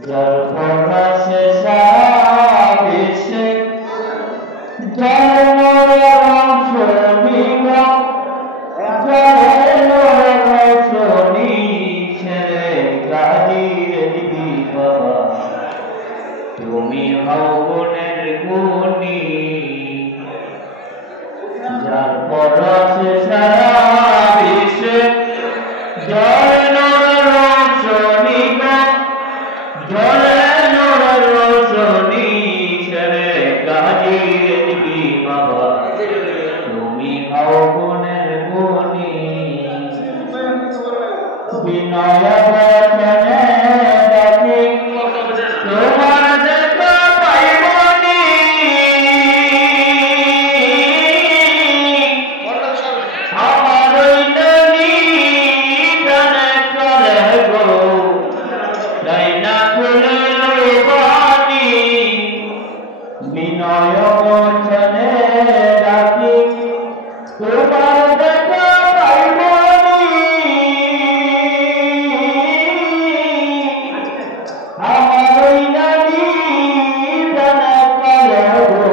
যার প্রকাশে সারা বিশ্বে যার রঞ্জনী যার রঞ্জনী ছেড়ে গাজির দিবি বাবা তুমি হও গুণের গুণী যার প্রকাশে সারা বিশ্বে যার রঞ্জনী তুমি হও গুণের গুণী বিনয় বচনে ডাকি তোমার দেখা পাইবনি আমার ননি জানে করে গো তাই না খুলে লইবানি বিনয় বচনে ডাকি তোমার দেখা পাইবনি আমার নানি জানা করে গো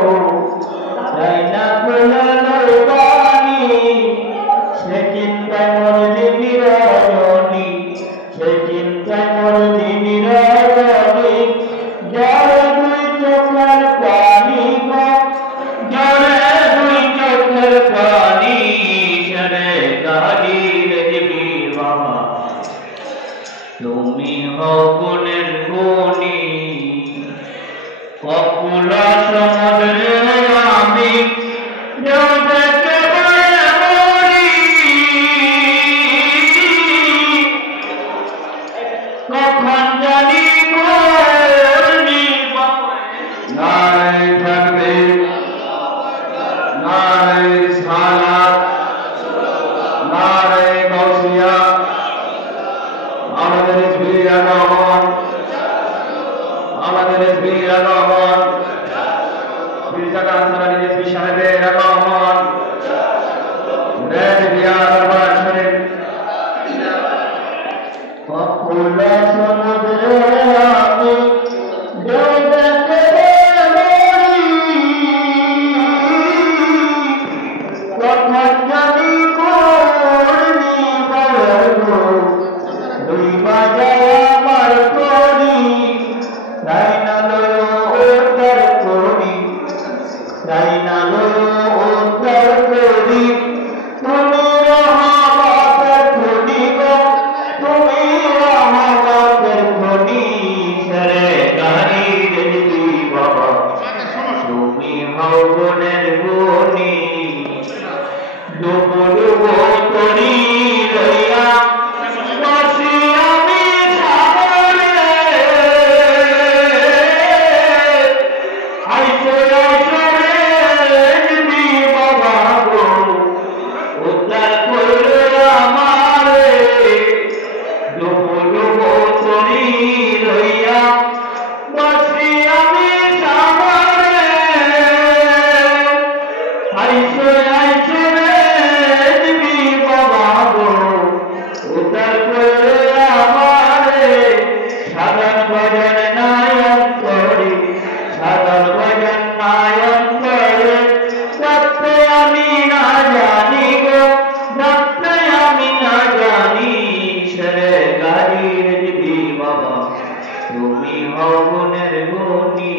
তাই না খুলে লইবানি সে চিন্তায় মোর দিনী রজনী সে চিন্তায় মোর দিনী রজনী যার দুই চোখের পানি গো যারে দুই চোখের পানি সেরে গাজির দিবি বাবা তুমি হও গুণের গুণী অকুল সমুদ্রে আমি কখন জানি নারায় থাকবে নারায় সালাত নারায় গৌসিয়া আমাদের বীর রহমান আমাদের বীর রহমান পীরজাদা আনসারী এসপি সাহেবের রহমান রেড বিয়া দরবার শরীফ অকুল সমুদ্রে আমি গুণের গুণী ডুবো ডুবো তরি লইয়া বসি আমি সাগরে আইসো আইসো রে দিবি বাবা গো উদ্ধার করলে আমারে ডুবো ডুবো তরি লইয়া বসি আমি সাগরে আইসো আইসো রে দিবি বাবা গো উদ্ধার করলে আমারে সাধন ভজন নায়ক করি সাধন ভজন নায়ক করে সত্যি আমি না জানি গো সত্যি আমি না জানি সেরে গাড়ির দিবি বাবা তুমি হও গুণের গুণী